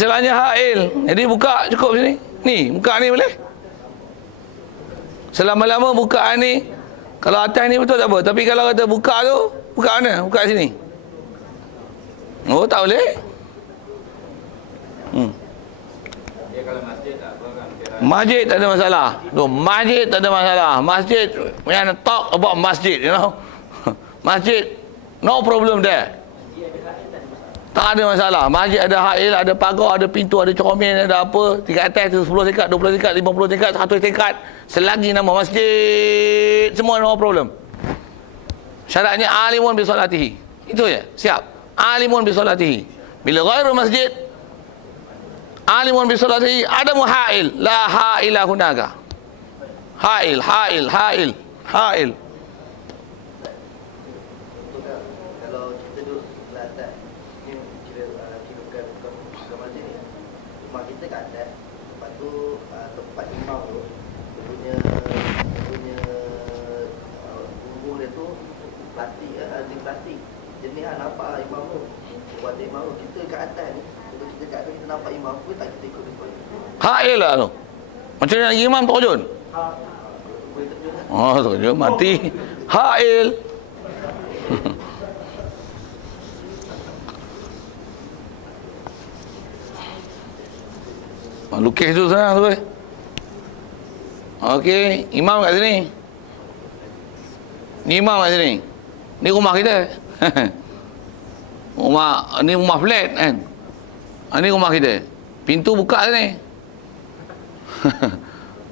Istilahnya hail. Jadi buka cukup sini. Ni, buka ni boleh. Selama-lama buka ni, kalau atas ni betul tak apa. Tapi kalau kata buka tu, buka mana? Buka sini. Oh, tak boleh. Masjid tak ada masalah. Tu, masjid tak ada masalah. Masjid, yang talk about masjid, you know. Masjid, no problem there. Tak ada masalah. Masjid ada hail, ada pagar, ada pintu, ada cermin, ada apa. Tingkat atas tu 10 tingkat, 20 tingkat, 50 tingkat, 100 tingkat. Selagi nama masjid, semua no problem. Syaratnya alimun bi solatihi. Itu je. Siap. Alimun bi solatihi. Bila ghairu masjid, alimun bi solatihi, ada muhail, la haila hunaka. Hail, hail, hail, hail. Kalau kita duduk sebelah atas, ni kira bukan masjid ni. Rumah kita kat atas. Lepas tu tempat imam tu, dia punya bumbu dia tu plastik, zinc plastik. Jenis nampak imam tu. Buat imam tu, kita kat atas ni. Kalau kita kat atas, kita nampak imam pun tak kita ikut dia. Hail lah tu. Macam mana imam terjun? Boleh terjun lah. Oh, terjun mati. Hail. Lukis tu sana tu. Okey, imam kat sini. Ni imam kat sini. Ni rumah kita. Ni rumah flat kan. Ni rumah kita. Pintu buka sini.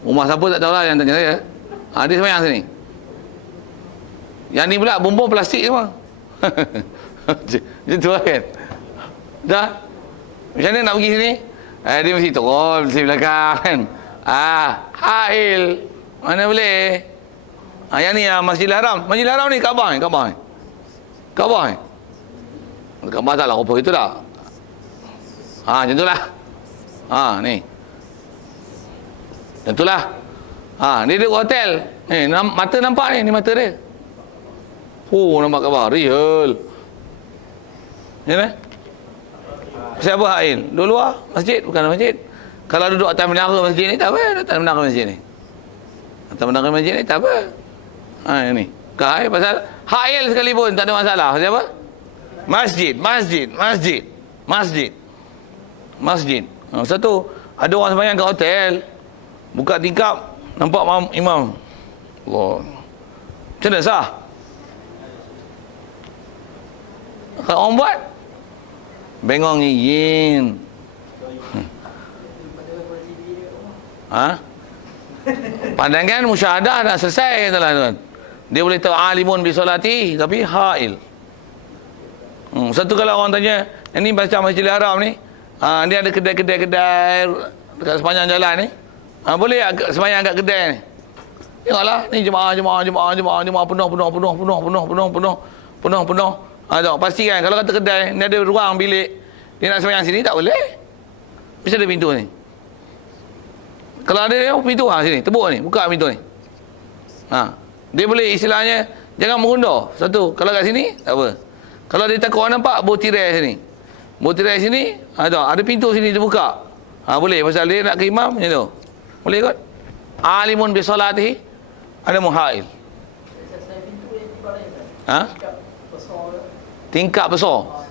Rumah siapa tak tahulah, yang tanya saya. Dia semayang sini. Yang ni pula bumbung plastik semua. Macam tu kan. Dah. Macam mana nak pergi sini? Dia mesti turun di belakang kan. Hail. Mana boleh? Yang ni Masjidil Haram. Masjidil Haram ni Kaabah ni, Kaabah ni. Kaabah ni. Kaabah tak lah apa itu dah. Macam itulah. Ni. Macam itulah. Ni duduk hotel. Ni mata nampak ni mata dia. Nampak Kaabah real. Ni mana? Siapa hail? Duduk luar masjid, bukan masjid. Kalau duduk atas menara masjid ni tak apa, atas menara masjid ni. Atas menara masjid ni tak apa. Ini. Kai pasal hail sekalipun tak ada masalah. Pasal apa? Masjid, masjid, masjid. Masjid. Masjid. Satu, ada orang sembahyang kat hotel, buka tingkap, nampak imam. Allah. Macam mana sah? Kalau orang buat bengong izin. Pandangan musyahadah dah selesai katalah tuan. Dia boleh tahu alimun bi solati tapi hail. Satu kalau orang tanya, ini macam Masjidil Haram ni, dia ada kedai-kedai dekat sepanjang jalan ni. Boleh sembahyang kat kedai ni. Tengoklah, ni jemaah penuh. Tengok, pastikan kalau kata kedai ni ada ruang bilik, dia nak sembahyang sini tak boleh. Mesti ada pintu ni. Kalau ada pintu sini, tebuk ni, buka pintu ni. Dia boleh istilahnya jangan mengundur. Satu, kalau kat sini tak apa. Kalau dia takut orang nampak, bawa tirai sini. Bawa tirai sini, ada pintu sini terbuka. Boleh pasal dia nak ke imam macam tu. Boleh kot. Alimun bi salatihi ada muhail. Tingkap besar.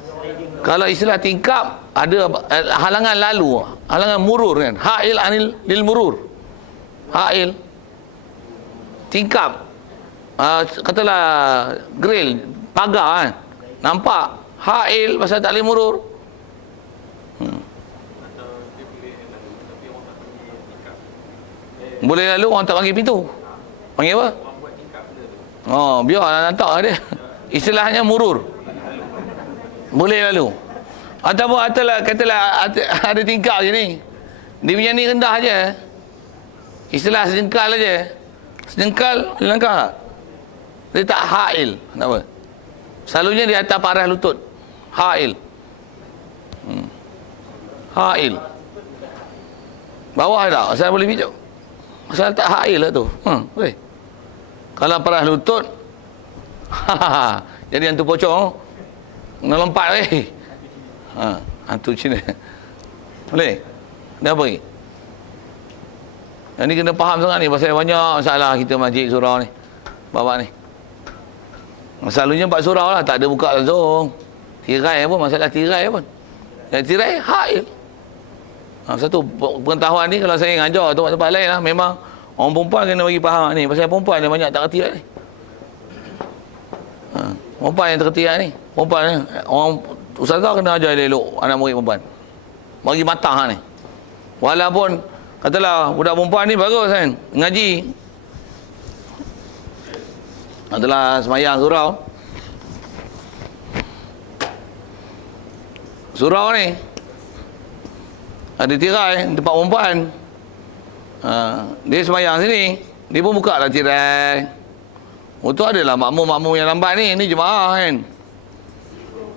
Kalau istilah tingkap ada halangan lalu, halangan murur kan. Hail anil lil murur. Hail tingkap. Katalah grill, pagar kan. Nampak hail pasal tak boleh murur. Boleh lalu orang tak panggil pintu. Panggil apa? Biar nantak dia. Istilahnya murur. Boleh lalu. Ataupun katalah ada tingkap je ni. Dia punya ni rendah je. Istilah sejengkal aja. Sejengkal langkah. Dia tak hail. Kenapa? Selalunya di atas parah lutut. Hail. Hail. Bawah tak? Asal boleh pijuk. Asal tak hail lah tu. Boleh. Kalau parah lutut, jadi hantu pocong nak lompat hantu Cina. Boleh? Dah apa lagi? Yang ni kena faham sangat ni, pasal banyak masalah kita masjid surau ni. Babak ni. Selalunya bab surau lah, tak ada buka langsung. Tirai pun, masalah tirai pun. Yang tirai, hak je. Satu pengetahuan ni, kalau saya ngajar tempat-tempat lain lah, memang orang perempuan kena bagi faham ni. Pasal perempuan dia banyak tak kerti ni. Perempuan yang terkerti ni. Perempuan ni, orang ustazah kena ajar dia elok anak murid perempuan. Bagi matang ni. Walaupun katalah budak perempuan ni bagus kan, ngaji. Katalah semayang surau. Surau ni ada tirai tempat perempuan. Dia semayang sini, dia pun buka lah tirai. Tu adalah makmum-makmum yang lambat ni jemaah kan.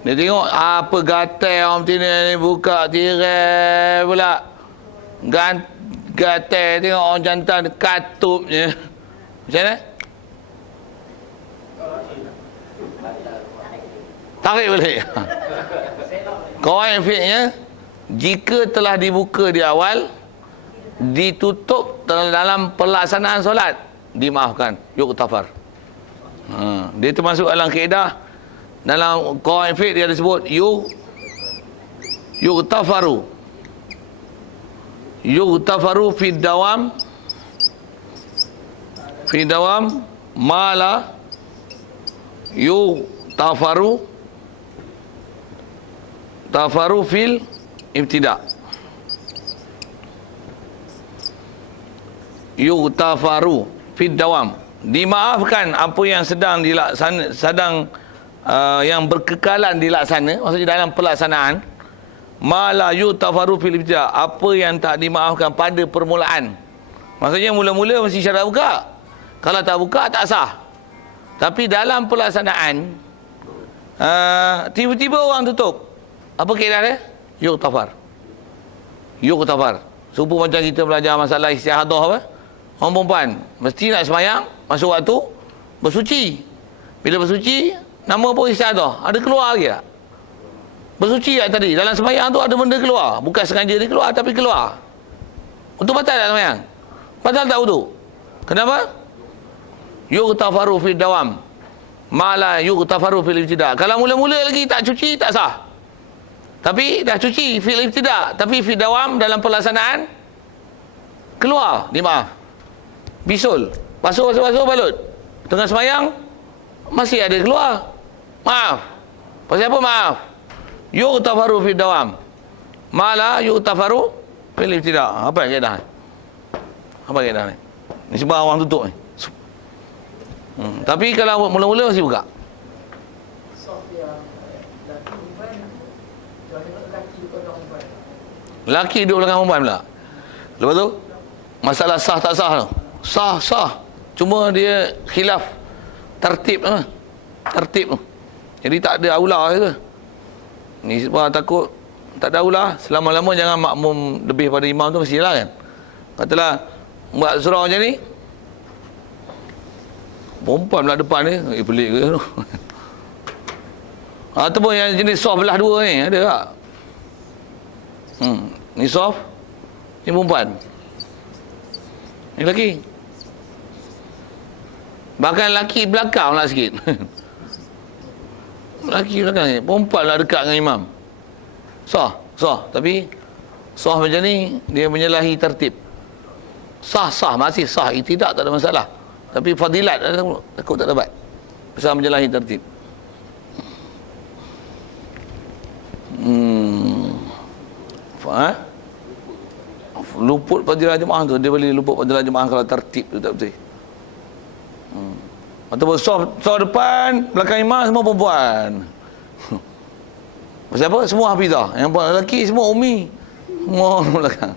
Dia tengok apa gatai orang betina ni buka tirai pula. Gatai tengok orang jantan katup je. Macam mana? Tarik balik. Kawan fiknya, jika telah dibuka di awal, ditutup dalam pelaksanaan solat, dimaafkan. Yuktafar. Dia termasuk dalam kaedah. Dalam kawan fik dia ada sebut yuktafaru. Yuktafaru fi dawam mala yuktafaru fil ibtida. Yuktafaru fi dawam, dimaafkan apa yang sedang yang berkekalan dilaksana, maksudnya dalam pelaksanaan. Mala yutafaru fil ibtida, apa yang tak dimaafkan pada permulaan. Maksudnya mula-mula mesti syarat buka. Kalau tak buka tak sah. Tapi dalam pelaksanaan tiba-tiba orang tutup. Apa kaedah dia? Yuktafar. Yuktafar. Serupa macam kita belajar masalah istihadah apa? Orang perempuan mesti nak semayang masuk waktu bersuci. Bila bersuci, nama pun istihadah. Ada keluar lagi tak? Bersuci tak tadi? Dalam semayang tu ada benda keluar. Bukan sengaja dia keluar, tapi keluar. Untuk batal tak semayang? Batal tak wudu? Kenapa? Yughtafaru fil dawam. Mala yughtafaru fil ibtida. Kalau mula-mula lagi tak cuci, tak sah. Tapi dah cuci fil ibtida. Tapi fil dawam dalam pelaksanaan, keluar, dimaaf. Bisul. Basuh, balut. Tengah semayang, masih ada keluar. Maaf. Pasal apa maaf? Yughtafaru fi dawam. Mala yughtafaru fil ibtida. Apa kaedah ni? Apa kaedah ni? Ni sebab orang tutup ni. Tapi kalau mula-mula masih buka. Lelaki duduk belakang perempuan pula. Lepas tu masalah sah tak sah tu. Sah. Cuma dia khilaf tertib tu. Tertib tu. Jadi tak ada aula ke. Ni sebab takut tak ada aula, selama-lama jangan makmum lebih pada imam tu mestilah kan. Katalah buat surau macam ni, perempuan pula depan ni, pelik ke tu. Ataupun yang jenis soft belah dua ni ada tak? Ni soft, ni perempuan, ni lelaki. Bahkan lelaki belakang lah sikit. Lelaki belakang ni, perempuan lah dekat dengan imam. Sah. Tapi sah macam ni, dia menyalahi tertib. Sah, masih sah. Tidak ada masalah. Tapi fadilat takut tak dapat. Pasal menyalahi tertib. Luput fadilah jemaah tu. Dia boleh luput fadilah jemaah kalau tertib tu tak betul. Ataupun soft depan, belakang imam semua perempuan. Pasal apa? Semua hafizah. Yang lelaki semua ummi. Semua belakang.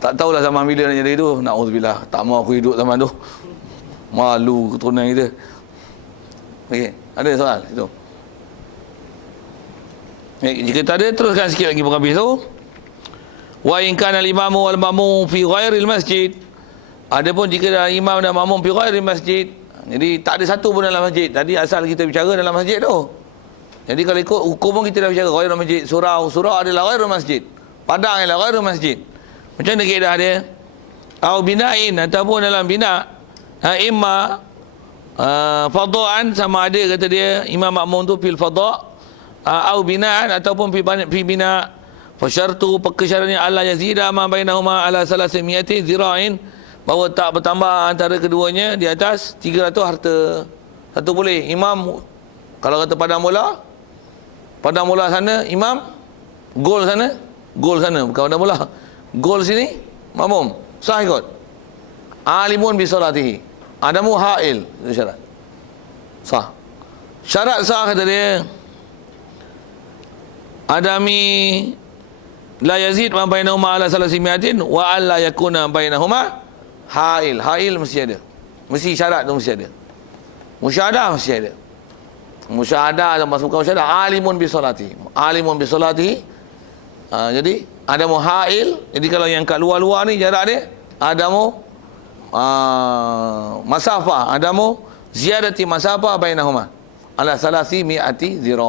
Tak tahulah zaman bila nak jadi tu. Na'udzubillah. Tak mahu aku hidup zaman tu. Malu keturunan kita. Okey, ada soal itu. Jika tak ada, teruskan sikit lagi penghabis tu. Wa in kana al-imamu wal ma'mum fi ghairil masjid. Adapun jika imam dan makmum fi ghairil masjid, jadi tak ada satu pun dalam masjid. Tadi asal kita bicara dalam masjid tu. Jadi kalau ikut hukum pun kita dah bicara ghairul masjid, surau adalah ghairul masjid. Padang ialah ghairu masjid. Macam mana kaedah dia? Au bina'in, ataupun dalam bina'. Imma fadha'an, sama ada kata dia imam makmum tu fil fadha', au bina'an, ataupun fi bina'. Fasyartu, perkesyaratnya Allah yazida ma bainahuma ala salasimiati zira'in, bahawa tak bertambah antara keduanya di atas 300 harta. Satu boleh imam, kalau kata padang bola sana imam, gol sana bukan padang bola, gol sini makmum, sah ikut. Alimun bi salatihi, adamu ha'il, itu syarat sah. Syarat sah kata dia, adami la yazid ma bainahuma ala salasimiatin wa alla yakuna bainahuma ha'il. Ha'il mesti ada, mesti syarat tu mesti ada. Musyahadah mesti ada. Musyahadah dan masuk musyahadah. Alimun bi salati. Alimun bi salati. Jadi ada muhail. Jadi kalau yang kat luar-luar ni jarak dia ada masafah, ada ziyadati masafah bainahuma ala salasi mi'ati zira.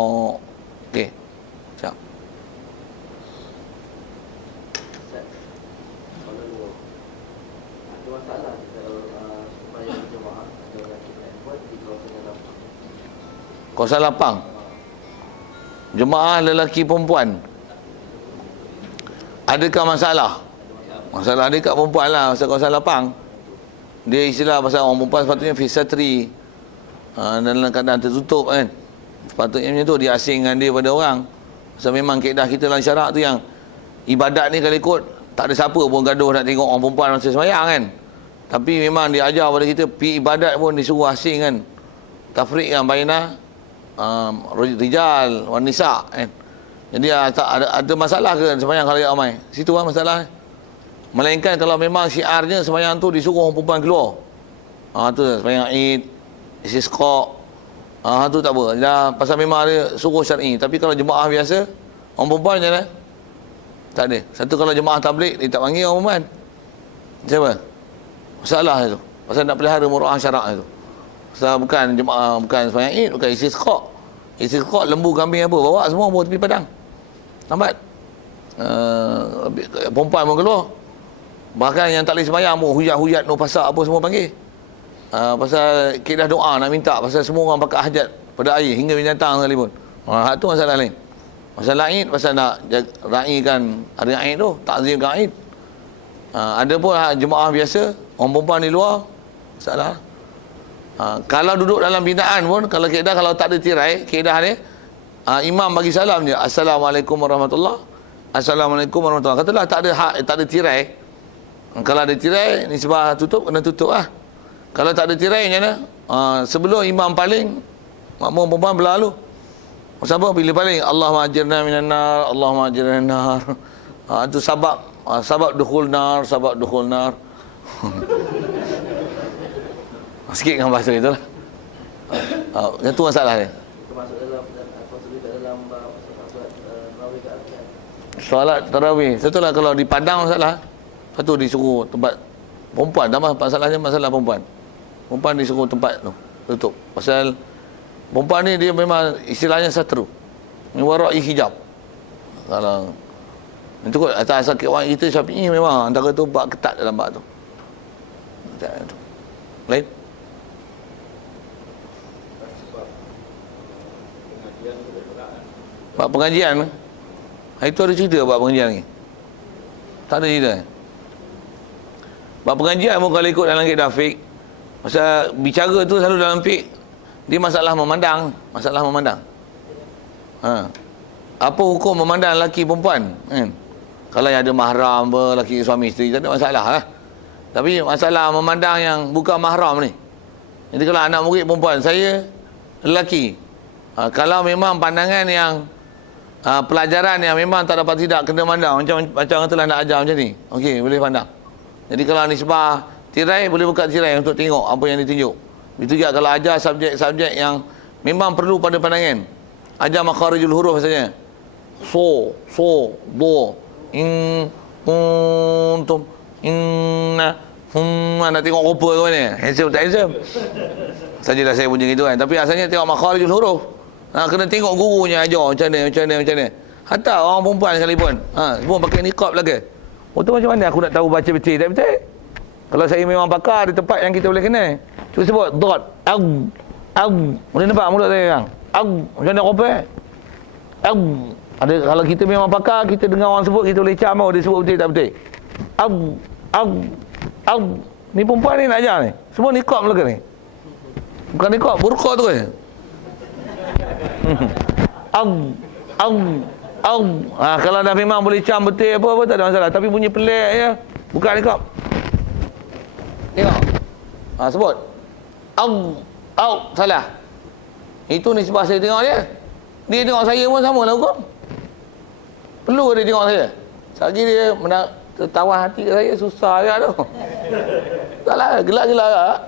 Okey. Siap. Kawasan lapang, jemaah lelaki perempuan, adakah masalah? Masalah dia kat perempuan lah, pasal kawasan lapang. Dia istilah pasal orang perempuan sepatutnya fisatri, dalam keadaan tertutup kan. Sepatutnya macam tu, dia asingkan dia pada orang. Pasal memang kaedah kita dalam syarak tu yang ibadat ni kalau ikut, tak ada siapa pun gaduh nak tengok orang perempuan masa sembahyang kan. Tapi memang dia ajar pada kita, pi ibadat pun disuruh asing kan. Tafriq yang bainah rijal wan nisa kan. Jadi ada masalah ke sembahyang kalau ramai? Situ lah masalah. Melainkan kalau memang syiarnya sembahyang tu disuruh orang perempuan keluar. Tu sembahyang Id, istisqa. Tu tak apa. Dah pasal memang ada suruh syar'i. Tapi kalau jemaah biasa, orang perempuan macam mana? Tak ada. Satu kalau jemaah tabligh dia tak panggil orang perempuan. Macam apa? Masalah itu. Pasal nak pelihara mura'ah syarak itu. Pasal bukan jemaah, bukan sembahyang Id, bukan istisqa. Istisqa lembu kambing apa bawa semua bawa tepi padang. Lambat. Perempuan pun keluar. Bahkan yang tak boleh sembahyang pun hujat-hujat no pasak apa semua panggil. Pasal kaedah doa nak minta, pasal semua orang pakai hajat pada air hingga binatang sekalipun. Hak tu masalah lain. Masalah Id pasal nak raikan hari Id tu, takzimkan Id. Ada pun jemaah biasa, orang perempuan di luar, masalah. Kalau duduk dalam binaan pun, kalau kaedah kalau tak ada tirai, kaedah dia imam bagi salam je, Assalamualaikum warahmatullahi, Assalamualaikum warahmatullahi. Katalah tak ada hak, tak ada tirai. Kalau ada tirai, nisbah tutup, kena tutup lah. Kalau tak ada tirai macam mana? Sebelum imam paling, makmum perempuan berlalu. Siapa bila paling? Allahumma ajirna minan nar, Allahumma ajirna minan nar. Itu sabab dukhul nar, sabab dukhul nar. Sikit dengan bahasa itu lah. Yang tu masalah dia. Termasuk dalam solat tarawih. Satu lah kalau di Padang masalah. Satu disuruh tempat perempuan. Masalahnya masalah perempuan. Perempuan disuruh tempat tu tutup. Pasal perempuan ni dia memang istilahnya satru. Miwarai hijab. Kalau itu kot atas sakit orang kita Syafi'i memang antara tu bab ketat dalam bab tu. Lain? Bab pengajian. Itu ada cerita bab pengajian ni? Tak ada cerita. Bab pengajian pun kalau ikut dalam kaedah fiqh, pasal bicara tu selalu dalam fiqh, dia masalah memandang. Masalah memandang. Apa hukum memandang lelaki perempuan kan? Kalau yang ada mahram lelaki suami isteri, tak ada masalah lah. Tapi masalah memandang yang bukan mahram ni. Jadi kalau anak murid perempuan, saya lelaki, kalau memang pandangan yang pelajaran yang memang tak dapat tidak kena pandang, macam katalah nak ajar macam ni, okey, boleh pandang. Jadi kalau nisbah tirai, boleh buka tirai untuk tengok apa yang ditunjuk. Itu juga kalau ajar subjek-subjek yang memang perlu pada pandangan. Ajar makharijul huruf misalnya, so, bo, in, kuntum, inna, nak tengok rupa ke mana, handsome tak handsome, sajalah saya punya gitu kan. Tapi asalnya tengok makharijul huruf. Kena tengok gurunya ajar macam mana. Hatta orang perempuan sekalipun. Semua pakai niqab lagi. Tu macam mana aku nak tahu baca betul tak betul? Kalau saya memang pakar di tempat yang kita boleh kenal. Cuba sebut dot. Boleh nampak mulut saya sekarang? Macam mana kopi? Ada, kalau kita memang pakar, kita dengar orang sebut, kita boleh cam dia sebut betul tak betul. Ni perempuan ni nak ajar ni. Semua niqab belaka ni. Bukan niqab, burqa tu kan. Kalau dah memang boleh cam betul apa tak ada masalah. Tapi bunyi pelik je. Bukan niqab. Tengok. Sebut. Salah. Itu nisbah saya tengok dia. Dia tengok saya pun sama lah hukum. Perlu dia tengok saya. Sekali dia tertawan hati kat saya, susah je tu. Taklah, gelak-gelak tak.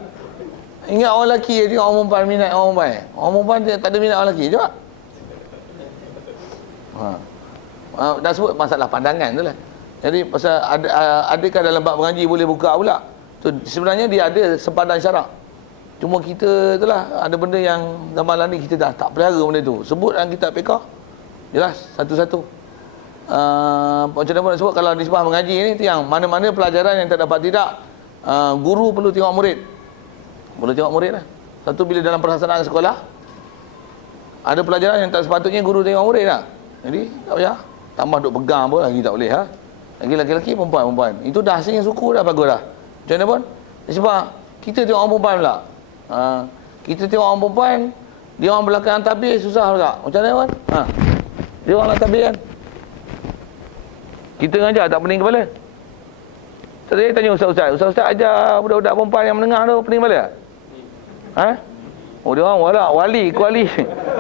Ingat orang lelaki dia tengok orang perempuan minat orang perempuan. Orang perempuan tak ada minat orang lelaki. Cuba. Dah sebut masalah pandangan tu lah. Jadi pasal adakah dalam bab mengaji boleh buka pula? Tu sebenarnya dia ada sempadan syarak. Cuma kita itulah ada benda yang zaman ni kita dah tak pelihara benda tu. Sebut dalam kitab fiqh. Jelas satu-satu. Macam mana nak sebut kalau nisbah mengaji ni tu yang mana-mana pelajaran yang tak dapat tidak guru perlu tengok murid. Perlu tengok murid lah. Satu bila dalam pelaksanaan sekolah ada pelajaran yang tak sepatutnya guru tengok murid lah. Jadi tak payah. Tambah duk pegang pun lagi tak boleh ha. Lagi lelaki perempuan. Itu dah asing suku dah bagus dah. Macam mana pun? Sebab kita tengok orang perempuan pula. Kita tengok orang perempuan, dia orang belakang tabir susah juga. Macam mana pun? Dia orang lah tabir kan. Kita ngajar tak pening kepala. Saya tanya Ustaz ajar budak-budak perempuan yang menengah tu pening kepala tak? Dia orang wali.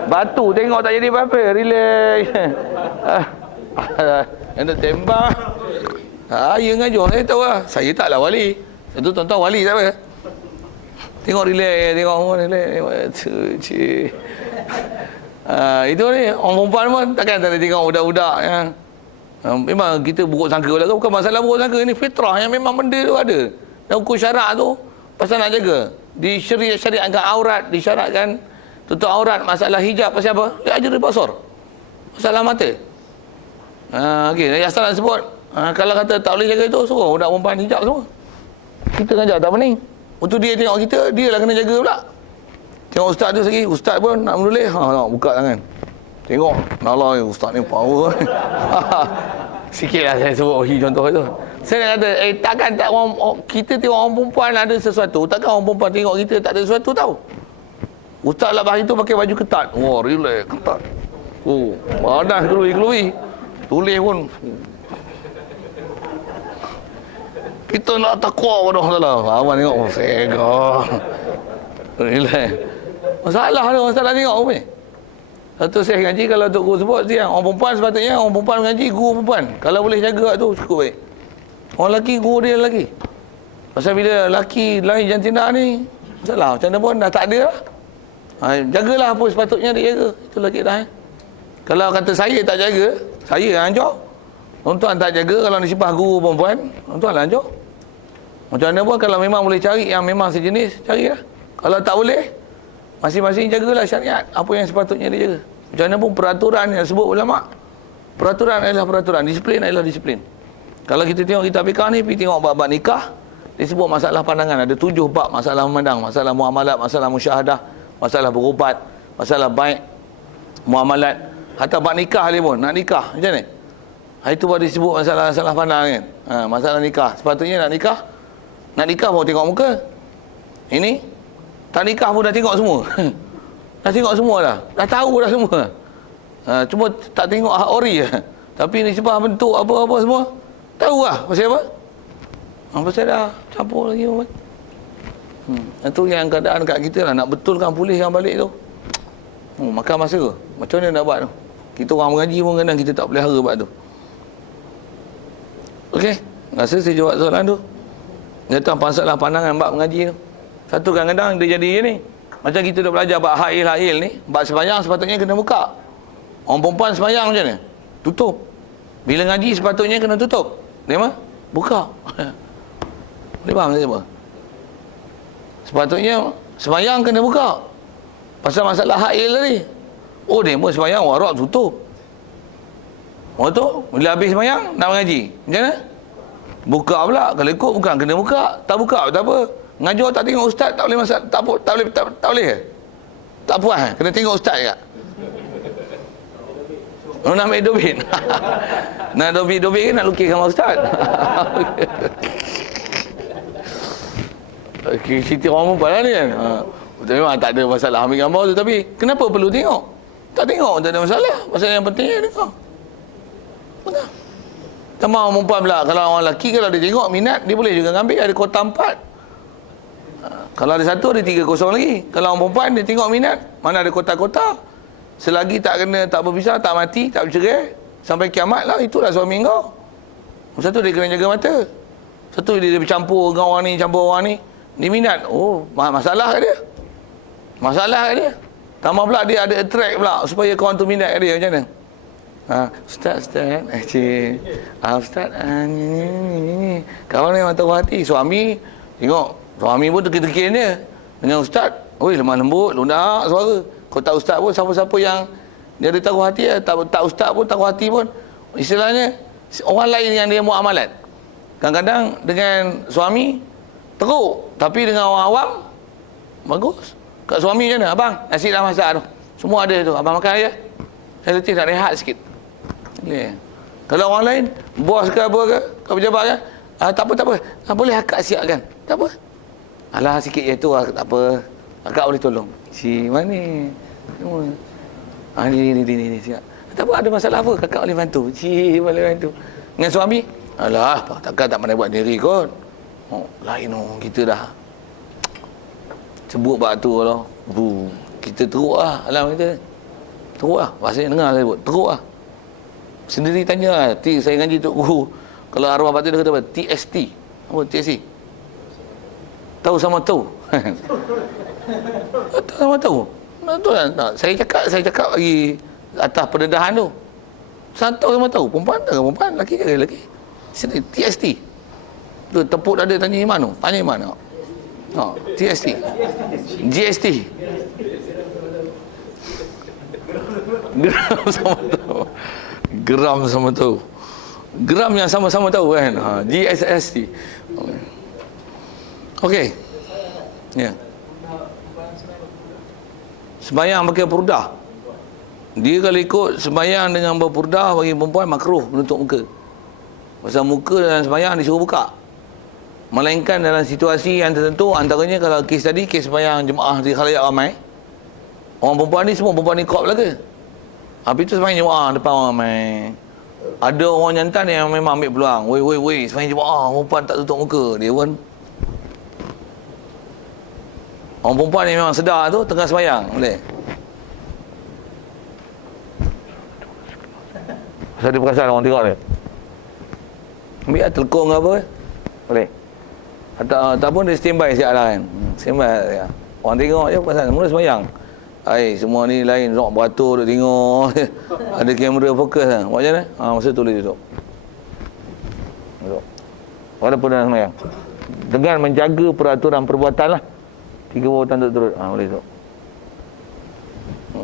Batu tengok tak jadi apa-apa. Relax. Yang nak tembak. Ya ngajar saya tahu lah. Saya taklah wali. Itu tuan-tuan wali tak apa. Tengok relax. Itu ni orang perempuan pun takkan tak ada tengok budak-budak yang memang kita buruk sangka pula. Bukan masalah buruk sangka, ini fitrah yang memang benda tu ada. Dan hukum syarak tu pasal nak jaga. Syariatkan aurat, disyaratkan tutup aurat, masalah hijab pasal apa? Ya ajrul basar. Masalah mata. Okey, asal nak sebut. Kalau kata tak boleh jaga itu, suruh budak perempuan hijab semua. Kita ngajar tak pening. Untuk dia tengok kita, dia lah kena jaga pula. Tengok ustaz tu lagi, ustaz pun nak menulis, nak buka tangan. Tengok, nalah ustaz ni power. Sikitlah saya sebut contoh itu. Saya nak kata, takkan tak orang, kita tengok orang perempuan ada sesuatu, takkan orang perempuan tengok kita tak ada sesuatu tahu. Ustaz lah bahari tu pakai baju ketat. Wah, relax, ketat. Badan kelui-kelui. Tulis pun. Kita nak takwa pada Allah. Abang tengok, segah. Relax. Masalah tu, masalah tengok apa ni? Satu saya ngaji, kalau Tok Guru sebut siang, orang perempuan sepatutnya, orang perempuan mengaji, guru perempuan. Kalau boleh jaga tu, cukup baik. Orang lelaki, guru dia lelaki. Pasal bila lelaki lahir jantina ni, masalah, macam mana pun dah tak ada lah. Jagalah apa sepatutnya dia jaga. Itulah kita Kalau kata saya tak jaga, saya yang hancur. Tuan-tuan tak jaga, kalau nisbah guru perempuan, tuan-tuan lah hancur. Macam mana pun kalau memang boleh cari yang memang sejenis, carilah. Kalau tak boleh, masing-masing jagalah syariat apa yang sepatutnya dia jaga. Macam mana pun peraturan yang sebut ulama, peraturan adalah peraturan, disiplin adalah disiplin. Kalau kita tengok kitab fiqh ni, pergi tengok bab-bab nikah, dia sebut masalah pandangan, ada 7 bab, masalah memandang, masalah muamalat, masalah musyahadah, masalah berubat, masalah baik, muamalat, hatta bab nikah dia pun, nak nikah macam ni. Itu baru disebut masalah pandang kan. Masalah nikah, sepatutnya nak nikah baru tengok muka. Ini tak nikah pun dah tengok semua. Dah tengok semua dah. Dah tahu dah semua. Cuma tak tengok hak ori je. Tapi ni sebab bentuk apa-apa semua. Tahu lah pasal apa? Pasal dah campur lagi apa. Itu yang keadaan kat kita lah. Nak betulkan pulihkan balik tu. Makan masa. Macam mana nak buat tu? Kita orang mengaji pun kadang kita tak pelihara buat tu. Okey. Rasa saya jawab soalan tu. Kata masalah pandangan bab mengaji tu. Satu kadang-kadang dia jadi ni. Macam kita dah belajar bab hail ni. Bab sembahyang sepatutnya kena buka. Orang perempuan sembahyang macam ni? Tutup. Bila ngaji sepatutnya kena tutup. Dia mah? Buka. Dia faham tak apa? Sepatutnya sembahyang kena buka. Pasal masalah hail tadi. Dia pun sembahyang warak tutup. Oh tu, bila habis sembahyang nak mengaji. Macam mana? Buka pula. Kalau ikut bukan kena buka. Tak buka tak apa. Ngajar tak tengok ustaz tak boleh masak, tak boleh tak boleh. Tak puas kena tengok ustaz juga. Oh, nak ambil dobit. Nak dobit ke nak lukis gambar ustaz? Cerita orang perempuan lah ni kan. Memang tak ada masalah ambil gambar tu, tapi kenapa perlu tengok? Tak tengok tak ada masalah. Pasal yang penting dia tengok. Betul. Sama orang perempuan pula. Kalau orang lelaki, kalau dia tengok minat, dia boleh juga ambil. Ada kota 4. Kalau ada 1, ada 3 lagi. Kalau orang perempuan, dia tengok minat, mana ada kota-kota. Selagi tak kena, tak berpisah, tak mati, tak bercerai, sampai kiamat lah, itulah suami kau. Satu dia kena jaga mata. Satu dia bercampur dengan orang ni, campur orang ni. Dia minat. Oh, masalah kat dia. Masalah kat dia. Tambah pula dia ada attract pula supaya kawan tu minat kat dia. Macam mana? Ustaz. Ustaz, ni. Kawan ni mata hati. Suami, tengok. Suami pun terkir-terkir dia. Dengan ustaz, oi lemah lembut, lunak suara. Kau tak ustaz pun, siapa-siapa yang dia ada taruh hati, tak ustaz pun, taruh hati pun. Istilahnya, orang lain yang dia buat amalan. Kadang-kadang dengan suami, teruk. Tapi dengan orang awam, bagus. Kat suami macam mana? Abang, nasi dah masak tu. Semua ada tu. Abang makan aja. Saya letih nak rehat sikit. Boleh. Kalau orang lain, bos ke apa ke, kau pejabat ke, tak apa. Boleh akak siapkan. Tak apa. Alah sikit je tu, tak apa. Akak boleh tolong. Si mana? Ni siap. Tak apa, ada masalah apa? Kakak boleh bantu. Boleh bantu. Dengan suami? Alah, takkan tak pandai buat diri kot. Oh, lain kita dah sebut bab tu lah. Kita teruk lah alam kita. Teruk lah. Bahasa yang dengar saya sebut. Teruk lah. Sendiri tanya lah. Saya ngaji Tok Guru. Kalau arwah batin dia kata apa? TST. Apa TST? Tahu sama tahu. Tahu sama tahu. Betul tak? Saya cakap bagi atas pendedahan tu. Tahu sama tahu. Perempuan tak perempuan. Lelaki ke lelaki. TST. Tu tepuk dada tanya Iman tu. Tanya Iman tu. TST. GST. Geram sama tahu. Geram sama tahu. Geram yang sama-sama tahu kan. GSST. Okey. Ya. Sembahyang pakai purdah. Dia kalau ikut sembahyang dengan berpurdah bagi perempuan makruh menutup muka. Pasal muka dalam sembahyang disuruh buka. Melainkan dalam situasi yang tertentu, antaranya kalau kes tadi, kes sembahyang jemaah di khalayak ramai. Orang perempuan ni semua perempuan niqab belaka. Habis tu sembahyang jemaah depan orang ramai. Ada orang jantan yang memang ambil peluang. Woi, sembahyang jemaah perempuan tak tutup muka. Dia pun orang perempuan yang memang sedar tu tengah sembahyang, boleh. Pasal dia perasan orang tengok dia. Ambil lah telekong ke apa, boleh. Tak pun dia standby siap lah kan. Standby ya. Orang tengok je perasan, mula sembahyang. Semua ni lain, rock beratur duk tengok. Ada kamera fokus lah. Buat macam mana? Masa tu boleh duduk. Walaupun dalam sembahyang. Dengan menjaga peraturan perbuatan lah. 3 perbuatan turut-turut. Boleh duduk.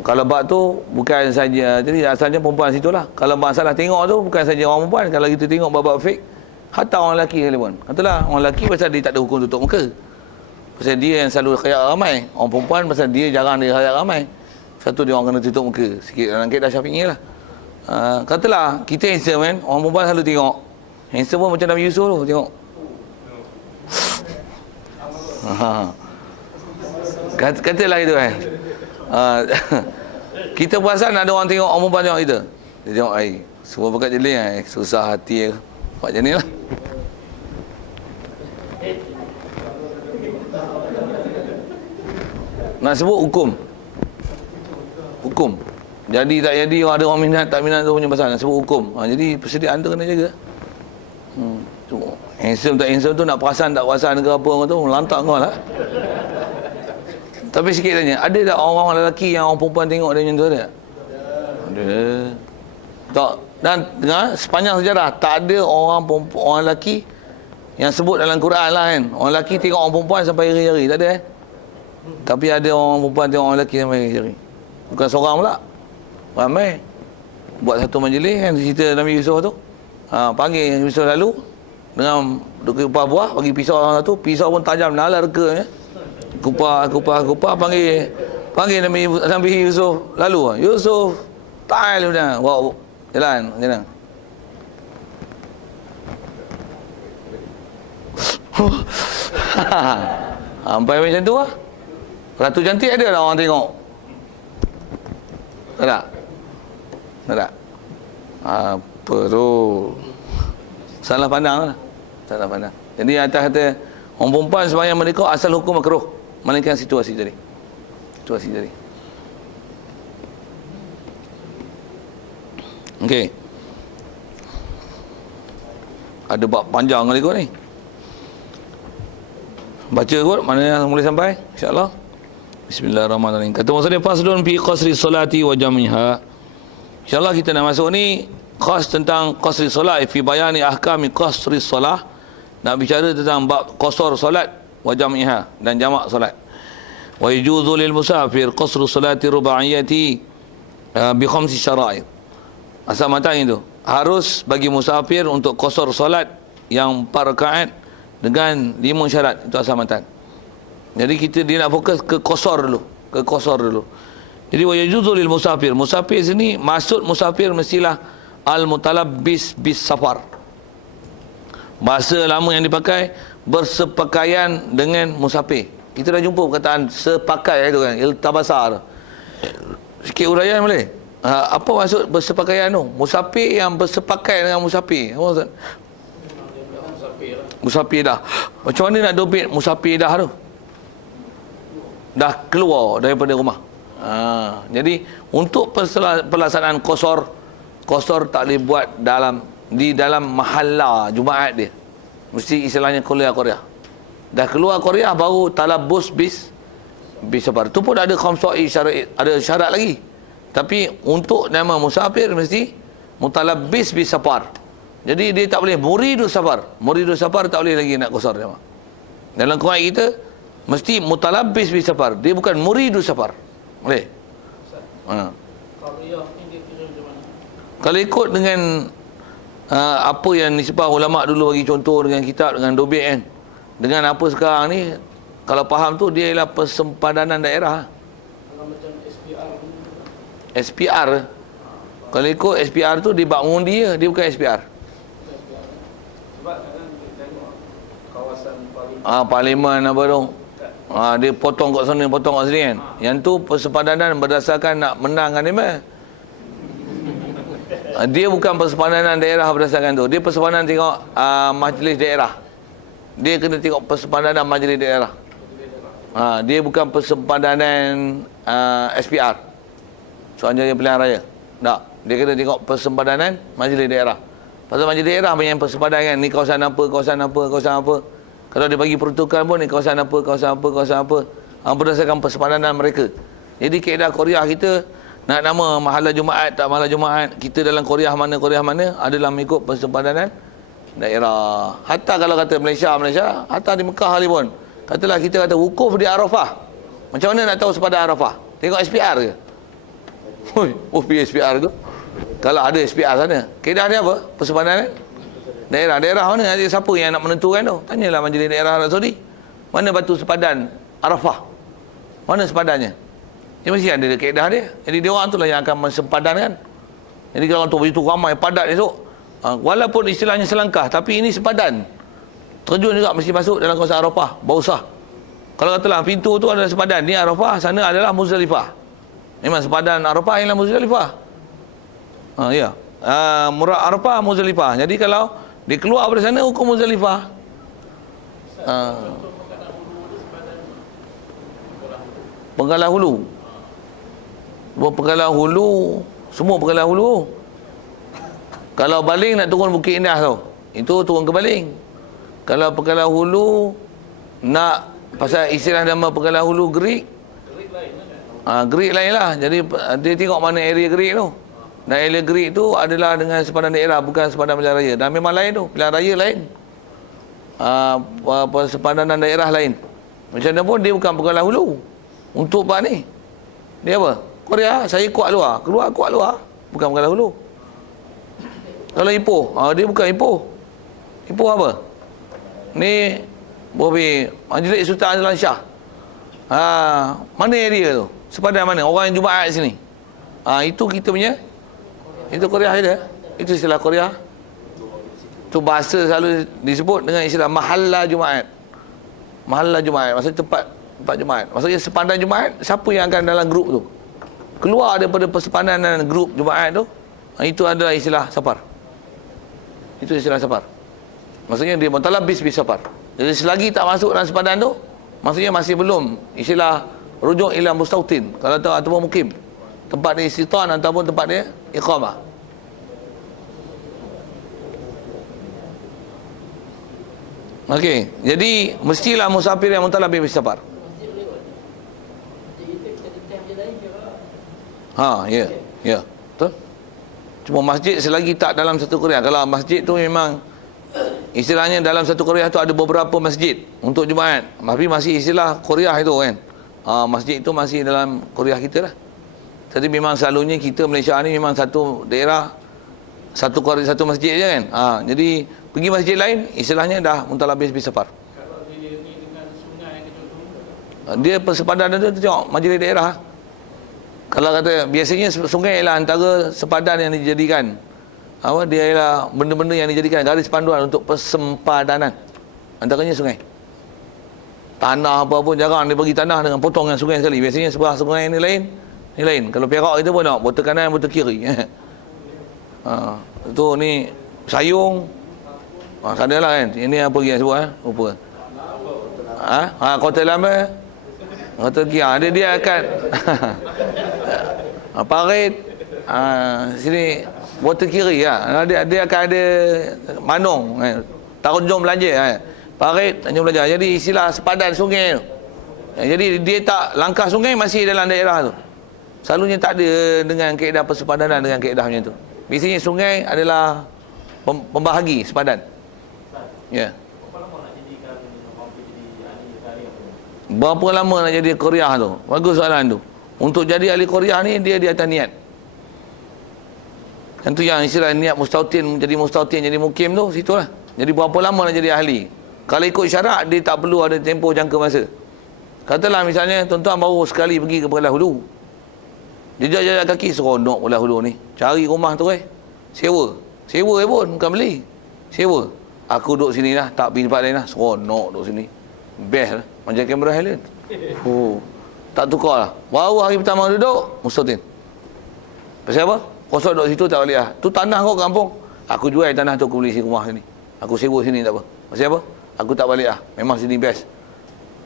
Kalau bab tu bukan saja, jadi asalnya perempuan situ lah. Kalau masalah tengok tu bukan saja orang perempuan. Kalau kita tengok bab-bab fake, hatta orang lelaki sekalipun. Katalah orang lelaki pasal dia tak ada hukum tutup muka. Pasal dia yang selalu khayat ramai. Orang perempuan pasal dia jarang dia khayat ramai. Satu dia orang kena tutup muka. Sikit dalam kaedah Syafi'i lah. Katalah kita handsome kan, orang perempuan selalu tengok. Handsome pun macam Nabi Yusuf tu, tengok. Katalah itu kan. Kita perasan ada orang tengok, orang perempuan tengok kita. Dia tengok, semua pekat jeling, susah hati. Buat macam ni lah. Nak sebut hukum. Jadi tak jadi, ada orang minat tak minat tu punya pasal. Nak sebut hukum. Jadi persediaan tu kena jaga. Handsome tak handsome tu nak perasan tak perasan ke apa tu, lantak kau lah. Tapi sikit tanya, ada tak orang lelaki yang orang perempuan tengok dia macam tu ada? Ada. Tak. Dan dengar, sepanjang sejarah tak ada orang lelaki yang sebut dalam Quran lah kan. Orang lelaki tengok orang perempuan sampai hari-hari, tak ada kan? Tapi ada orang perempuan tengok orang lelaki sampai hari-hari. Bukan seorang pula. Ramai. buat satu majlis kan, cerita Nabi Yusuf tu. Panggil Yusuf lalu dengan kupas buah, bagi pisau orang satu, pisau pun tajam, nala reka ya. Kupas, panggil Nabi Yusuf lalu. Yusuf, ta'al dah. Bawa jalan. Sampai macam tu lah. Ratu cantik ada lah orang tengok. Tak? Apa tu? Salah pandang lah. Jadi atas kata orang perempuan sembahyang mereka asal hukum makruh, melainkan situasi tadi. Okey. Ada bab panjang kali kot ni. Baca kot mana yang boleh sampai, insya-Allah. Bismillahirrahmanirrahim. Kata maksudnya faslun fi qasri solati wa jamiha. InsyaAllah kita nak masuk ni khas tentang qasri solat, fi bayani ahkami qasri solat. Nak bicara tentang bab qasar solat wa jamiha, dan jamak solat. Wa yajuzu lil musafir qasru solati rubaiyati bi khamsi syara'id. Asal matang itu, harus bagi musafir untuk qasar solat yang 4 rakaat dengan 5 syarat. Itu asal matang. Jadi dia nak fokus ke qasar dulu. Jadi wa yajuzu lil musafir. Musafir sini maksud musafir mestilah al mutalabbis bis safar. Bahasa lama yang dipakai bersepakaian dengan musafir. Kita dah jumpa perkataan sepakai itu kan, iltabasar. Sikit uraian boleh? Apa maksud bersepakaian tu? Musafir yang bersepakai dengan musafir. Apa maksud? Musafir dah. Macam mana nak dobit musafir dah tu? Dah keluar daripada rumah. Jadi untuk pelaksanaan qasar tak boleh buat di dalam mahalla Jumaat dia. Mesti istilahnya Korea. Dah keluar Korea baru talabbus bis safar. Tu pun ada khamsai syarat, ada syarat lagi. Tapi untuk nama musafir mesti mutalabbis bis safar. Jadi dia tak boleh muridus safar. Muridus safar tak boleh lagi nak qasar dia. Dalam Quran kita mesti mutalabbis bis safar. Dia bukan muridus safar. Boleh? Kalau ikut dengan apa yang nisbah ulama dulu bagi contoh dengan kitab, dengan dobit kan, dengan apa sekarang ni, kalau faham tu dia ialah persempadanan daerah. Kalau macam SPR, kalau ikut SPR tu dia bak mengundi dia bukan SPR. Sebab kadang kita tengok kawasan parlimen apa tu, dia potong kat sana, potong kat sini kan. Yang tu persempadanan berdasarkan nak menang kan dia. Dia bukan persempadanan daerah berdasarkan tu. Dia persempadanan tengok majlis daerah. Dia kena tengok persempadanan majlis daerah. Dia bukan persempadanan SPR, Suruhanjaya Pilihan Raya. Tak. Dia kena tengok persempadanan majlis daerah. Pasal majlis daerah banyak persempadan kan. Ni kawasan apa. Kalau dia bagi peruntukan pun ni kawasan apa. Berdasarkan persempadanan mereka. Jadi kaedah Korea kita nak nama mahala Jumaat tak mahala Jumaat, kita dalam Korea mana adalah mengikut persempadanan daerah. Hatta kalau kata Malaysia, hatta di Mekah ni pun, katalah kita kata wukuf di Arafah. Macam mana nak tahu sepadan Arafah? Tengok SPR ke? Pergi SPR ke? Kalau ada SPR sana, kaedah dia apa? Persempadanan daerah mana? Ada siapa yang nak menentukan tu? Tanyalah majlis daerah Arab Saudi. Mana batu sepadan Arafah? Mana sepadannya? Dia mesti ada kaedah dia. Jadi dia orang tu lah yang akan mensepadankan. Jadi kalau tu begitu ramai padat esok, walaupun istilahnya selangkah, tapi ini sepadan. Terjun juga mesti masuk dalam kawasan Arafah, Bausah. Kalau katalah pintu tu adalah sepadan, ni Arafah, sana adalah Muzdalifah. Memang sepadan Arafah ialah Muzdalifah. Ya. Murad Arafah, Muzdalifah. Jadi kalau dia keluar dari sana, hukum Muzdalifah. Penggalah hulu. Semua penggalah hulu. Kalau baling nak turun Bukit Indah tu, itu turun ke baling. Kalau penggalah hulu nak, pasal istilah nama penggalah hulu gerik lain lah. Jadi dia tengok mana area gerik tu. Dan area gerik tu adalah dengan sepadan daerah, bukan sepadan pilihan raya. Dan memang lain tu, pilihan raya lain, sepadanan daerah lain. Macam mana pun dia bukan penggalah hulu. Untuk apa ni? Dia apa? Korea, saya kuat luar. Keluar kuat luar. Bukan penggalah hulu. Kalau Ipoh, dia bukan Ipoh. Ipoh apa? Ni Bobi Majlis Sultan Azlan Shah. Mana area tu? Sepadan mana? Orang yang Jumaat sini. Itu kita punya. Itu Korea ada. Itu istilah Korea. Tu bahasa selalu disebut dengan istilah mahalla Jumaat. Mahalla Jumaat maksudnya tempat Jumaat. Maksudnya sepadan Jumaat, siapa yang akan dalam grup tu? Keluar daripada persepadanan grup Jumaat tu, itu adalah istilah safar. Itu istilah safar. Maksudnya dia mutalabis bi safar. Jadi selagi tak masuk dalam sepadan tu, maksudnya masih belum istilah rujuk ila mustautin. Kalau tahu ataupun mukim. Tempat dia istitan ataupun tempat dia iqamah. Okey, jadi mestilah musafir yang mutalabis bi safar. Ya, betul. Cuma masjid selagi tak dalam satu Korea. Kalau masjid tu memang istilahnya dalam satu Korea tu ada beberapa masjid untuk Jumaat. Tapi masih istilah Korea itu kan. Masjid itu masih dalam Korea kita lah. Jadi memang selalunya kita Malaysia ni memang satu daerah satu masjid je kan. Jadi pergi masjid lain istilahnya dah muntalabis bi safar. Kalau dia ni dengan sungai ke contoh, Dia persepadan tu tengok majlis daerah. Kalau kata biasanya sungai ialah antara sepadan yang dijadikan dia ialah benda-benda yang dijadikan garis panduan untuk persempadanan. Antaranya sungai. Tanah apa pun jarang dia bagi tanah dengan potongan sungai sekali. Biasanya sebelah sungai ni lain, ni lain. Kalau Perak kita pun nak botol kanan, botol kiri. Tu ni sayung. Sana lah kan. Ini apa lagi yang sebut Apa? Kota Lama. Kota Kia. Dia akan parit sini botol kiri dia akan ada manung tahun jom belanja parit jom belanja. Jadi istilah sepadan sungai tu. Jadi dia tak langkah sungai masih dalam daerah tu. Selalunya tak ada dengan kaedah persepadanan dengan kaedah macam tu. Biasanya sungai adalah pembahagi sepadan. Ya. Berapa lama nak jadi Korea tu? Bagus soalan tu. Untuk jadi ahli Korea ni dia di atas niat. Yang tu yang istilah niat mustautin, jadi mustautin, jadi mukim tu, situlah. Jadi berapa lama nak jadi ahli? Kalau ikut syarat, dia tak perlu ada tempoh jangka masa. Katalah misalnya, tuan-tuan baru sekali pergi ke Pulau Hulu. Dia jalan kaki, seronok Pulau Hulu ni. Cari rumah tu sewa. Sewa pun, bukan beli. Sewa. Aku duduk sini lah, tak pergi tempat lain lah. Seronok duduk sini. Best lah. Macam Cameron Highland. Tak tukar lah. Baru hari pertama duduk, mustautin. Pasal apa? Kosong duduk situ tak boleh lah. Tu tanah kau kampung. Aku jual tanah tu, aku beli rumah sini. Aku sewa sini tak apa. Pasal apa? Aku tak balik lah. Memang sini best.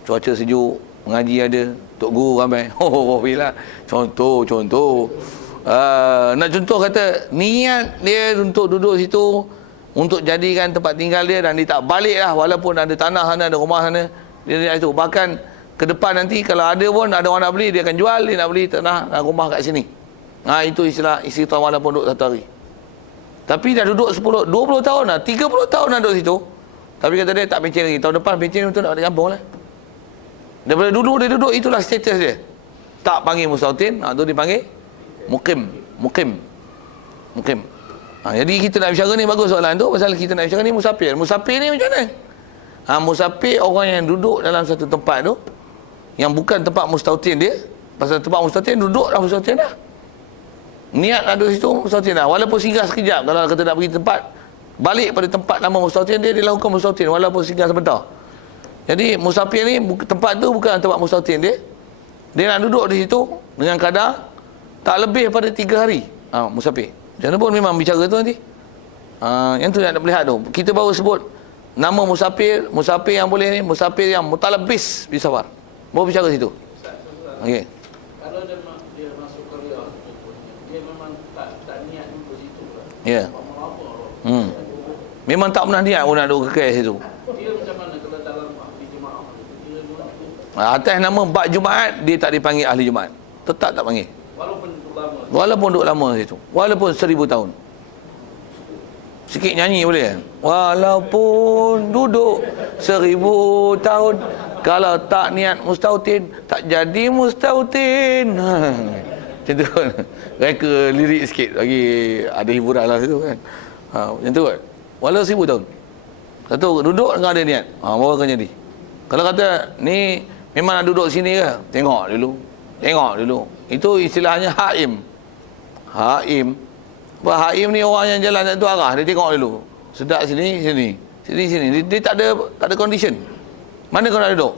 Cuaca sejuk, mengaji ada, tok guru ramai. Bila. Contoh. Nak contoh kata, niat dia untuk duduk situ, untuk jadikan tempat tinggal dia, dan dia tak balik lah. Walaupun ada tanah sana, ada rumah sana. Dia niat itu. Bahkan ke depan nanti kalau ada pun ada orang nak beli, dia akan jual, dia nak beli tanah dan rumah kat sini. Itu istilah istiqamah walaupun duduk satu hari. Tapi dah duduk 10, 20 tahun dah, 30 tahun dah duduk situ. Tapi kata dia tak pencen lagi. Tahun depan pencen untuk nak balik kampung lah. Daripada dulu dia duduk, itulah status dia. Tak panggil mustautin, tu dipanggil mukim. Jadi kita nak bicara ni bagus soalan tu. Pasal kita nak bicara ni musafir. Musafir ni macam mana? Musafir orang yang duduk dalam satu tempat tu, yang bukan tempat mustautin dia. Pasal tempat mustautin, duduk dalam mustautin dah. Niat ada situ mustautin dah. Walaupun singgah sekejap, kalau kata nak pergi tempat, balik pada tempat nama mustautin dia lakukan mustautin walaupun singgah sebentar. Jadi musafir ni, tempat tu bukan tempat mustautin dia. Dia nak duduk di situ dengan kadar tak lebih pada 3 hari. Musafir. Macam mana pun memang bicara tu nanti. Yang tu nak melihat tu. Kita baru sebut nama musafir yang boleh ni, musafir yang mutalabis bi safar. Baru bicara situ. Okey. kalau dia masuk Korea, dia memang tak niat duduk situ lah. Ya. Memang tak pernah niat pun nak duduk kekal situ. Dia macam mana kalau dalam ahli Jumaat? Dia duduk. Atas nama bab Jumaat, dia tak dipanggil ahli Jumaat. Tetap tak panggil. Walaupun duduk lama. Walaupun duduk lama situ. Walaupun 1000 tahun. Sikit nyanyi boleh kan? Walaupun duduk 1000 tahun, kalau tak niat mustautin, tak jadi mustautin. Macam tu kan. Reka lirik sikit, bagi ada hiburan lah situ kan. Macam tu kan. Walau 1000 tahun. Satu duduk dengan ada niat. Baru akan jadi. Kalau kata ni memang nak duduk sini ke? Tengok dulu. Tengok dulu. Itu istilahnya haim. Haim. Haim ni orang yang jalan satu arah. Dia tengok dulu. Sedap sini, sini. Sini. Dia tak ada condition. Mana kau nak duduk?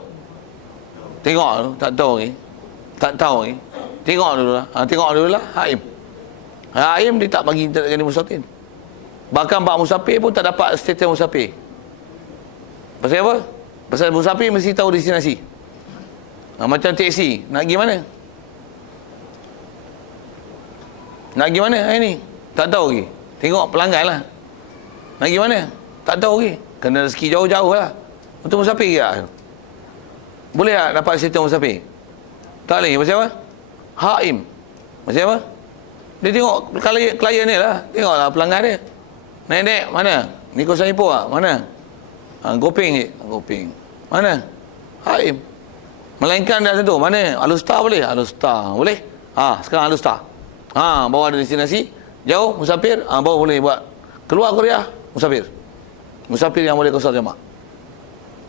Tengok dulu. Tak tahu ni. Tak tahu ni. Tengok dulu lah. Tengok dulu lah. Haim. Haim dia tak bagi tak jadi musafir. Bahkan bak musafir pun tak dapat status musafir. Pasal apa? Pasal musafir mesti tahu destinasi. Macam teksi. Nak pergi mana? Nak pergi mana hari ni? Tak tahu lagi. Tengok pelanggan lah. Nak pergi mana? Tak tahu lagi. Kena rezeki jauh-jauh lah. Untuk musafir ke? Boleh tak dapat status musafir? Tak boleh. Pasal apa? Haim. Pasal apa? Dia tengok klien dia lah. Tengoklah pelanggan dia. Nek, mana? Ni kosan Ipoh lah. Mana? Gopeng je. Gopeng. Mana? Haim. Melainkan dah tentu. Mana? Alustar boleh? Alustar. Boleh? Sekarang Alustar. Bawa ada destinasi. Jauh, musafir. Bawa boleh buat. Keluar Korea, musafir. Musafir yang boleh kosar jemaah.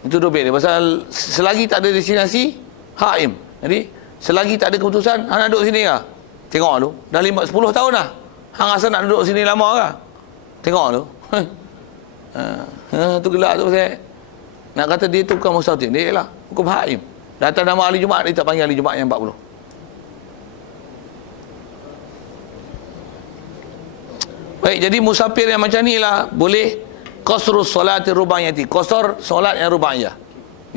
Itu dobit dia. Pasal selagi tak ada destinasi, haim. Jadi, selagi tak ada keputusan, nak duduk sini kah? Tengok dulu. Dah 10 tahun dah. Hang rasa nak duduk sini lama kah? Tengok dulu. Tu gelak tu pasal. Nak kata dia tu bukan mustahil. Dia ialah hukum haim. Datang nama ahli Jumaat, dia tak panggil ahli Jumaat yang 40. Baik, jadi musafir yang macam ni lah boleh qasrus solati rubaiyati. Qasar solat yang rubaiyah.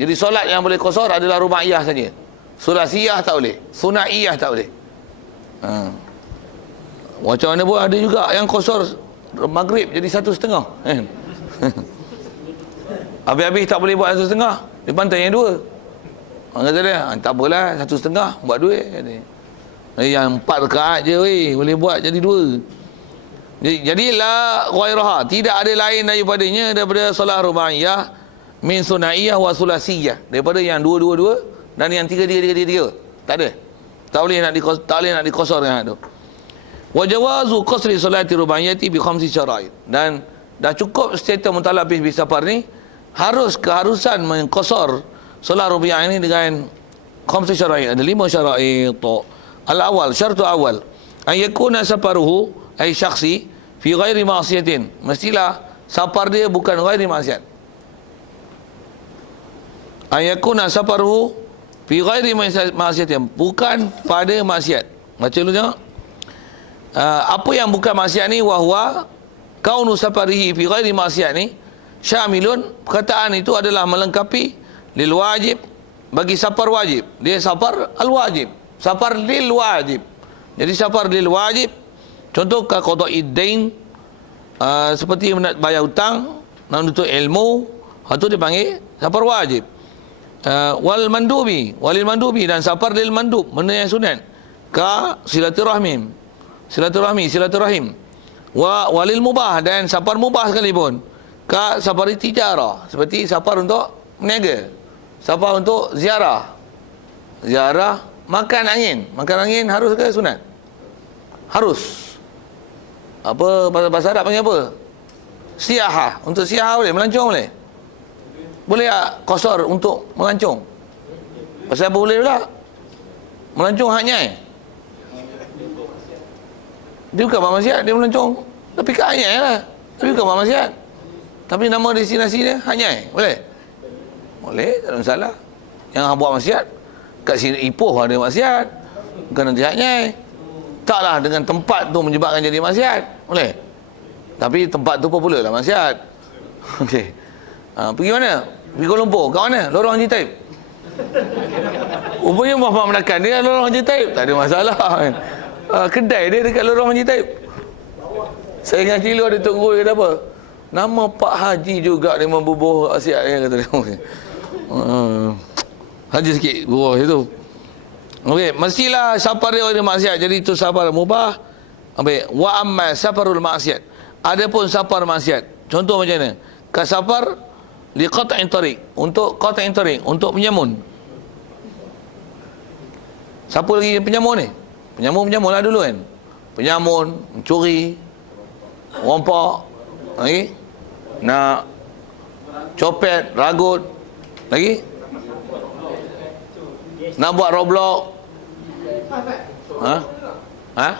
Jadi solat yang boleh qasar adalah rubaiyah saja. Sulasiyah tak boleh. Sunaiyah tak boleh. Macam mana pun ada juga yang qasar maghrib jadi 1.5. Habis-habis tak boleh buat 1.5. Dia pantai yang 2. Orang kata dia, tak apalah 1.5 buat duit. Yang 4 rakaat je boleh buat jadi 2. Jadilah ghairaha, tidak ada lain daripadanya daripada solat rubaiyah min sunaiyah wa sulasiyah, daripada yang 2 dan yang 3. Tak ada. Tak boleh nak dikosor dengan itu. Wa jawazu qasri solati rubaiyati bi 5 syara'id. Dan dah cukup status mutalabis bi safar ni, keharusan mengqasar solat rubaiyah ini dengan 5 syara'id. Ada 5 syara'id. Al-awwal, syartu awal, an yakuna safaruhu ay syakhsi fi ghairi ma'siyatin. Mestilah safar dia bukan ghairi maksiat. Ayakuna safaruhu fi ghairi ma'siyatin, bukan pada maksiat. Baca dulu tengok. Apa yang bukan maksiat ni, wahwa kaunu safarihi fi ghairi maksiat ni syamilun, perkataan itu adalah melengkapi lil wajib, bagi safar wajib. Dia safar al wajib, safar lil wajib. Jadi safar lil wajib, contoh qada'id dain, seperti nak bayar hutang, nak menuntut ilmu, itu dipanggil safar wajib. Walil mandubi, dan safar lil mandub, benda yang sunat, ka silaturahim, walil mubah, dan safar mubah sekalipun, ka safar tijarah, seperti safar untuk meniaga, safar untuk ziarah makan angin harus ke sunat? Harus. Apa bahasa Arab panggil apa? Siahah. Untuk siahah boleh? Melancong boleh? Boleh tak qasar untuk melancong? Pasal apa boleh pula? Melancong haknyai. Dia bukan maksiat, dia melancong. Tapi kat haknyai lah. Tapi bukan maksiat. Tapi nama destinasi dia haknyai. Boleh? Boleh, tak ada masalah. Yang buat maksiat kat sini Ipoh ada maksiat, bukan nanti haknyai. Taklah dengan tempat tu menyebabkan jadi maksiat. Boleh. Tapi tempat tu popular lah maksiat. Okey. Pergi mana? Pergi Kuala Lumpur. Kat mana? Lorong Haji Taib. Rupanya Muhammad Menakan dia Lorong Haji Taib. Tak ada masalah kan. Kedai dia dekat Lorong Haji Taib. Saya ingat kilo ada Tok Guru kata apa? Nama Pak Haji juga dia membubuh asyik dia kata dia. Haji sikit guru itu. Okey, mestilah safar dia ada maksiat. Jadi itu safar mubah. Okey, wa amma safarul maksiat. Adapun safar maksiat, contoh macam mana? Ka safar li qat'in tariq, untuk qat'in tariq, untuk penyamun. Siapa lagi penyamun ni? Penyamun lah dulu kan. Penyamun, mencuri, rompak, Lagi? Nak copet, ragut. Lagi? Nak buat Roblox. Ha? Ha?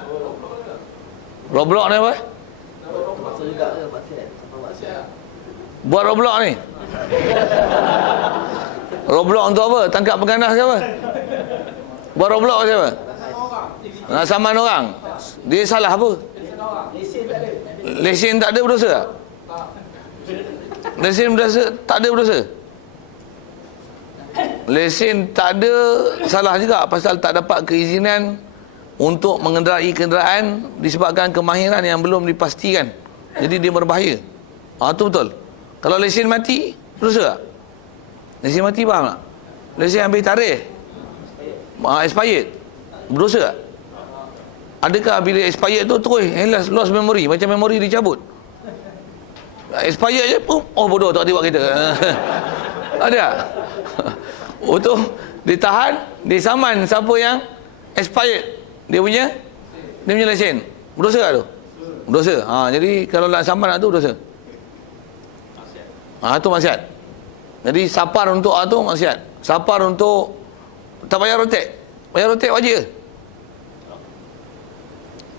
Roblox ni apa? Masuk juga ke maksiat? Sampai maksiat. Buat Roblox ni. Roblox untuk apa? Tangkap pengganas ke apa? Buat Roblox ke apa? Nak saman orang. Dia salah apa? Lesen tak ada berdosa tak? Lesen berdosa, tak ada berdosa? Lesen tak ada, salah juga pasal tak dapat keizinan untuk mengendarai kenderaan disebabkan kemahiran yang belum dipastikan. Jadi dia berbahaya. Itu betul. Kalau lesen mati, berdosa tak? Lesen mati faham tak? Lesen habis tarikh, expired, berdosa tak? Adakah bila expired tu terus lost memory, macam memori dicabut? Expired je, oh bodoh tak buat kereta. Ada tak? Untuk ditahan, disaman siapa yang expired dia punya lesen. Berdosa tak tu? Berdosa. Jadi kalau nak saman tu berdosa. Tu maksiat. Jadi sapar untuk tu maksiat. Sapar untuk tak bayar rotek. Bayar rotek wajib ke?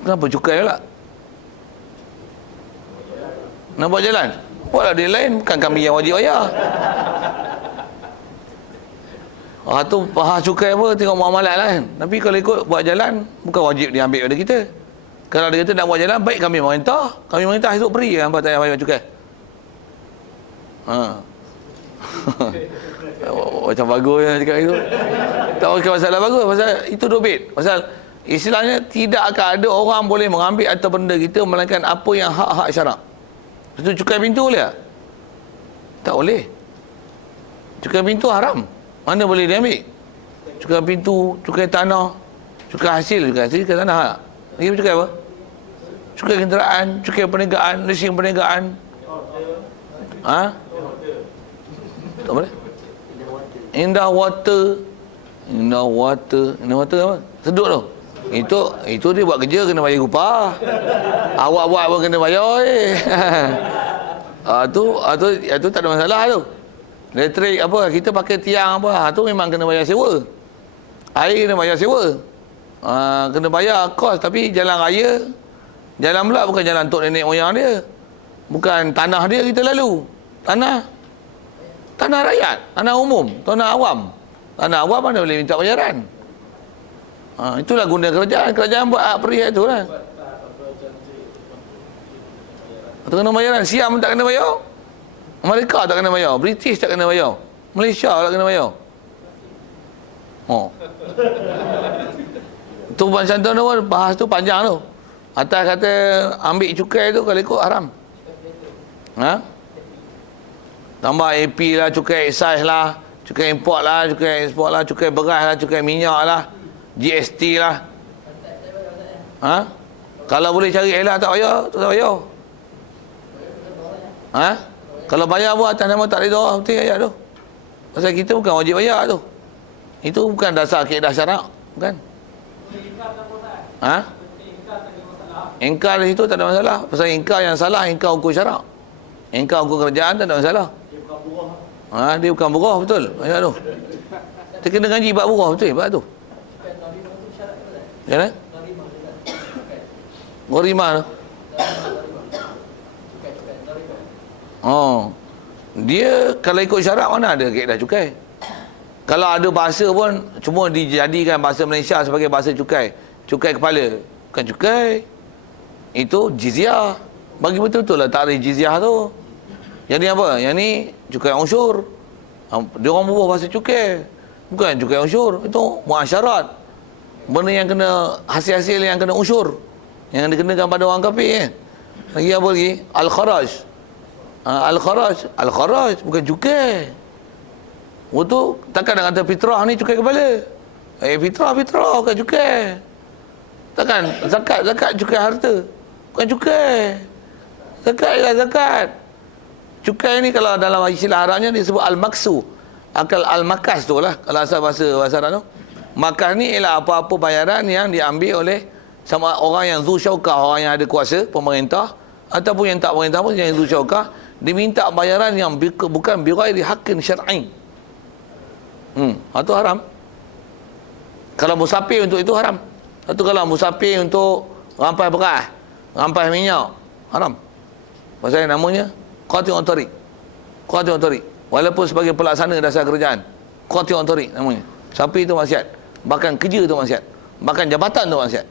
Kenapa cukai pula? Nak buat jalan? Buatlah dia lain, bukan kami yang wajib bayar. Tu cukai apa, tengok muamalat lah kan. Tapi kalau ikut buat jalan, bukan wajib dia ambil pada kita. Kalau dia kata nak buat jalan, baik kami merintah. Kami merintah esok beri kan, tak payah bayar cukai. Macam bagus yang cakap itu. Tak pakai masalah bagus, pasal itu dobit. Pasal istilahnya tidak akan ada orang boleh mengambil harta benda kita melainkan apa yang hak-hak syarak. Itu cukai pintu boleh tak? Tak boleh. Cukai pintu haram. Mana boleh dia ambil? Cukai pintu, cukai tanah, cukai hasil, cukai tanah. Lagi cukai apa? Cukai kenderaan, cukai perniagaan, lesen perniagaan. Tak boleh. Indah water. Indah water apa? Sedut tu. Itu dia buat kerja kena bayar upah. Awak buat pun kena bayar tu tak ada masalah tu. Elektrik apa, kita pakai tiang apa, tu memang kena bayar sewa. Air kena bayar sewa. Kena bayar kos, tapi jalan raya, jalan pula bukan jalan tok nenek moyang dia. Bukan tanah dia kita lalu. Tanah rakyat, tanah umum, tanah awam. Tanah awam mana boleh minta bayaran. Itulah guna kerajaan. Kerajaan buat hak periak tu lah. Tak kena bayaran. Siam tak kena bayar. Amerika tak kena bayar. British tak kena bayar. Malaysia tak kena bayar. Tu macam tu bahas tu panjang tu. Atas kata ambil cukai tu kalau ikut haram. Tambah AP lah, cukai excise lah, cukai import lah, cukai eksport lah, cukai beras lah, cukai minyak lah, GST lah. Kalau boleh cari elak tak bayar, tu tak bayar. Kalau bayar pun atas nama tak reda, betul ayat tu. Pasal kita bukan wajib bayar tu. Itu bukan dasar kaedah syarak, bukan. Ingkar di situ tak ada masalah. Pasal ingkar yang salah, ingkar hukum syarak. Ingkar hukum kerajaan tak ada masalah. Dia bukan buruh, betul. Ayat tu. Kita kena gaji bab buruh, betul. Bab tu. Macam mana? Gorimah tu. Dia kalau ikut syarak mana ada kaedah cukai. Kalau ada bahasa pun cuma dijadikan bahasa Malaysia sebagai bahasa cukai. Cukai kepala, bukan cukai. Itu jizyah. Bagi betul-betul lah tarikh jizyah tu. Yang ni apa? Yang ni cukai unsur. Dia orang berbual bahasa cukai. Bukan cukai unsur, itu muasyarat. Benda yang kena hasil-hasil yang kena unsur. Yang dikenakan pada orang kafir. Lagi apa lagi? Al-kharaj. Al-kharaj bukan cukai. Waktu takkan nak kata fitrah ni cukai kepala. Fitrah bukan cukai. Takkan zakat cukai harta. Bukan cukai. Zakat ialah zakat. Cukai ni kalau dalam istilah Arabnya disebut al-maksu. Al-makas tu lah kalau asal bahasa Arab tu. Makas ni ialah apa-apa bayaran yang diambil oleh sama orang yang zu syaukah, orang yang ada kuasa, pemerintah, ataupun yang tak perintah pun yang itu syurga, diminta bayaran yang bukan bighairi haqqin syar'i. Itu haram. Kalau musafir untuk itu haram. Satu kalau musafir untuk rampai beras, rampai minyak, haram. Pasal namanya qati'ut tariq. Qati'ut tariq. Walaupun sebagai pelaksana dasar kerajaan, qati'ut tariq namanya. Sapi itu maksiat. Bahkan kerja itu maksiat. Bahkan jabatan itu maksiat.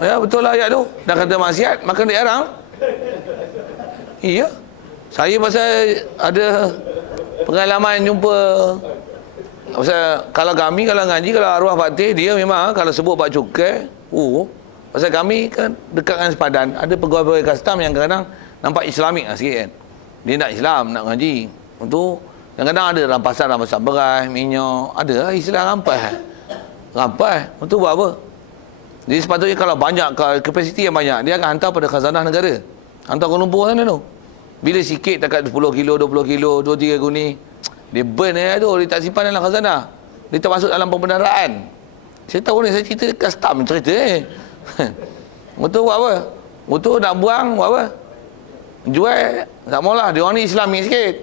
Ya betul lah ayat tu. Dah kata maksiat, maka dilarang. Iya. Saya pasal ada pengalaman jumpa. Pasal kalau kami, kalau ngaji, kalau arwah Fatih, dia memang kalau sebut Pak Cukai, pasal kami kan dekat dengan sepadan, ada pegawai-pegawai custom yang kadang-kadang nampak Islamik lah sikit kan. Dia nak Islam, nak ngaji. Untuk kadang-kadang ada rampasan beras, minyak, ada lah Islam rampas. Untuk buat apa? Jadi sepatutnya kalau banyak, kapasiti yang banyak, dia akan hantar pada khazanah negara. Hantar Kuala Lumpur sana tu. Bila sikit dekat 10 kilo, 20 kilo, 2-3 guni, dia burn tu, dia tak simpan dalam khazanah. Dia tak masuk dalam pembendaraan. Saya tahu ni, saya cerita custom cerita Motor buat apa? Motor nak buang buat apa? Jual. Tak maulah, dia orang ni Islamik sikit.